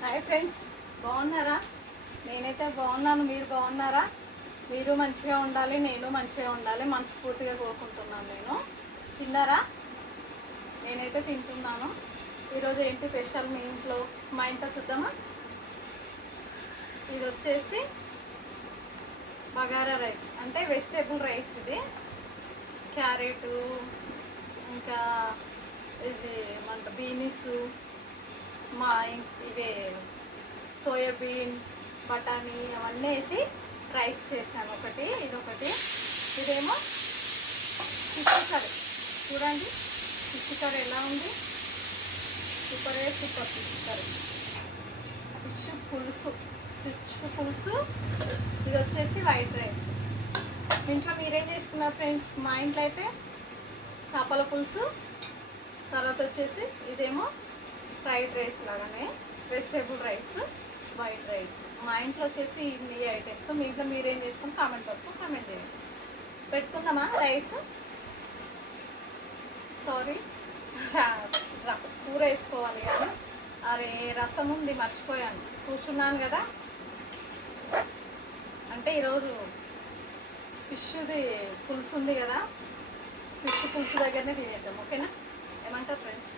Hi friends, బాగున్నారా? నేనైతే బాగున్నాను. మీరు బాగున్నారా? మీరు మంచిగా ఉండాలి, నేను మంచిగా ఉండాలి మనస్ఫూర్తిగా కోరుకుంటున్నాను. నేను తిన్నారా? నేనైతే తింటున్నాను. ఈరోజు ఏంటి స్పెషల్ మీ ఇంట్లో? మా ఇంట్లో చూద్దామా. ఇది వచ్చేసి బగారా రైస్, అంటే వెజిటేబుల్ రైస్. ఇది క్యారెటు, ఇంకా ఇది ఏమంట బీనీస్, మా ఇవే సోయాబీన్, బఠానీ అవన్నీ వేసి రైస్ చేశాను. ఒకటి ఇదొకటి, ఇదేమో ఫిష్ కర్రీ. చూడండి ఫిష్ కర్రీ ఎలా ఉంది, సూపర్ ఫిష్ కర్రీ, ఫిష్ పులుసు. ఇది వచ్చేసి వైట్ రైస్. ఇంట్లో మీరేం చేసుకున్నారు ఫ్రెండ్స్? మా ఇంట్లో అయితే చేపల పులుసు, తర్వాత వచ్చేసి ఇదేమో ఫ్రైడ్ రైస్ లాగానే వెజిటేబుల్ రైస్, వైట్ రైస్. మా ఇంట్లో వచ్చేసి ఇన్ని ఐటమ్స్. మీ ఇంట్లో మీరేం చేసుకుని కామెంట్ బాక్స్లో కామెంట్ చేయండి. పెట్టుకుందామా రైస్? సారీ, కూర వేసుకోవాలి కదా. అరే రసం ఉంది, మర్చిపోయాను. కూర్చున్నాను కదా. అంటే ఈరోజు ఫిష్ది పులుసు ఉంది కదా, ఫిష్ పులుసు దగ్గరనే తినేద్దాం. ఓకేనా? ఏమంటారు ఫ్రెండ్స్?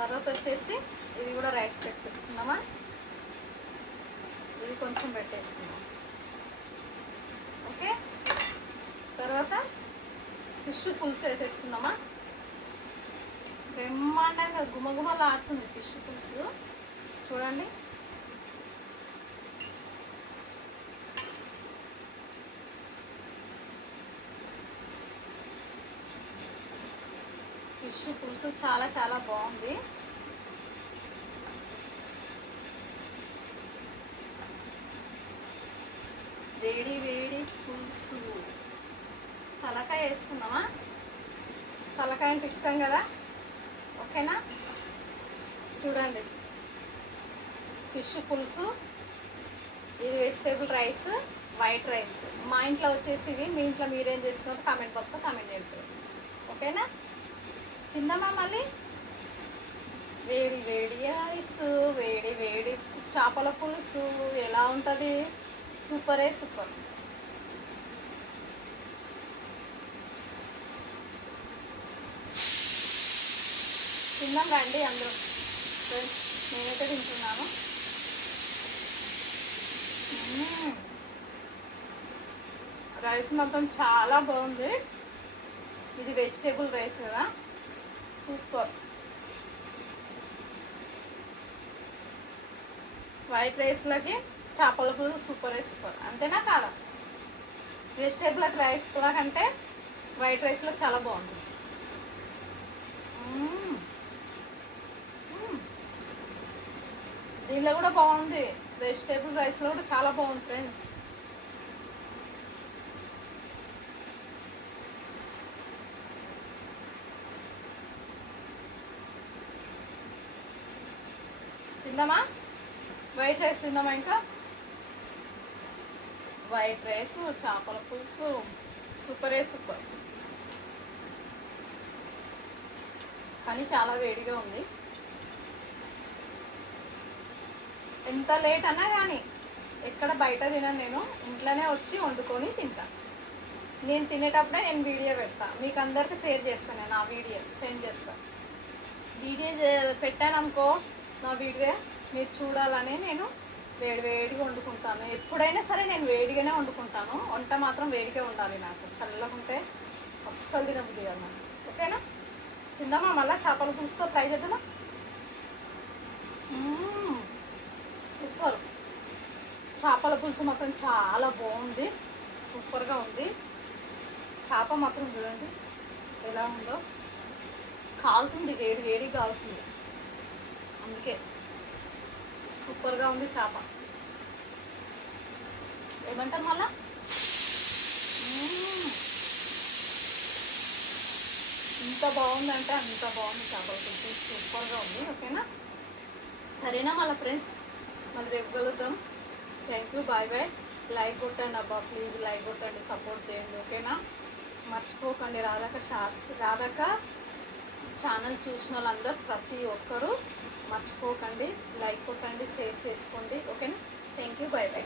తర్వాత వచ్చేసి ఇది కూడా రైస్ పెట్టేసుకుందామా. ఇది కొంచెం పెట్టేసుకుందాం. ఓకే, తర్వాత ఫిష్ పులుసు వేసేసుకుందామా. బ్రహ్మాండంగా గుమగుమలు ఆడుతుంది ఫిష్ పులుసు. చూడండి, ఫిష్ పులుసు చాలా చాలా బాగుంది. వేడి వేడి పులుసు. తలకాయ వేసుకుందామా. తలకాయ అంటే ఇష్టం కదా. ఓకేనా? చూడండి, ఫిష్ పులుసు, ఇది వెజిటేబుల్ రైస్, వైట్ రైస్. మా ఇంట్లో వచ్చేసి ఇవి. మీ ఇంట్లో మీరేం చేసుకున్నారో కామెంట్ బాక్స్లో కామెంట్ చేయండి. ఓకేనా? తిందామా మళ్ళీ. వేడి వేడి రైస్, వేడి వేడి చేపల పులుసు ఎలా ఉంటుంది? సూపరే సూపర్. తిందాం రండి అందరూ. నేనైతే తింటున్నాను. రైస్ మాత్రం చాలా బాగుంది. ఇది వెజిటేబుల్ రైస్ కదా, సూపర్. వైట్ రైస్లోకి చేపల పులుసు సూపరే సూపర్. అంతేనా కాదా? వెజిటేబుల్ రైస్ కంటే వైట్ రైస్లో చాలా బాగుంటుంది. దీనిలో కూడా బాగుంది, వెజిటేబుల్ రైస్లో కూడా చాలా బాగుంది ఫ్రెండ్స్. తిందామా? వైట్ రైస్ తిందామా? ఇంకా వైట్ రైస్, చేపల పులుసు సూపరే సూపర్. కానీ చాలా వేడిగా ఉంది. ఎంత లేట్ అన్నా కానీ ఎక్కడ బయట తినను, నేను ఇంట్లోనే వచ్చి వండుకొని తింటాను. నేను తినేటప్పుడే నేను వీడియో పెడతాను, మీకు అందరికీ షేర్ చేస్తాను. నేను ఆ వీడియో సెండ్ చేస్తాను. వీడియో పెట్టాను అనుకో, నా వీడియో మీరు చూడాలని నేను వేడిగా వండుకుంటాను. ఎప్పుడైనా సరే నేను వేడిగానే వండుకుంటాను. వంట మాత్రం వేడిగా ఉండాలి. నాకు చల్లగా ఉంటే అస్సలు తినబుద్ధి కదా. ఓకేనా? తిందామా మళ్ళీ చేపల పులుసుతో ట్రై చేద్దామా. సూపర్. చేపల పులుసు మాత్రం చాలా బాగుంది, సూపర్గా ఉంది. చేప మాత్రం చూడండి ఎలా ఉందో, కాలుతుంది, వేడి కాలుతుంది. అందుకే సూపర్గా ఉంది చేప. ఏమంటారు మళ్ళా? ఇంత బాగుందంటే అంత బాగుంది చేపల పులుసు, సూపర్గా ఉంది. ఓకేనా? సరేనా మళ్ళీ ఫ్రెండ్స్, మళ్ళీ రేపు కలుద్దాం. Thank you, bye bye. Like కొట్టండి అబ్బా, ప్లీజ్ లైక్ కొట్టండి, సపోర్ట్ చేయండి. ఓకేనా? మర్చిపోకండి. రాధాక ఛానల్ చూసిన వాళ్ళందరూ ప్రతి ఒక్కరూ మర్చిపోకండి, లైక్ కొట్టండి, షేర్ చేసుకోండి. ఓకేనా? Thank you. By by.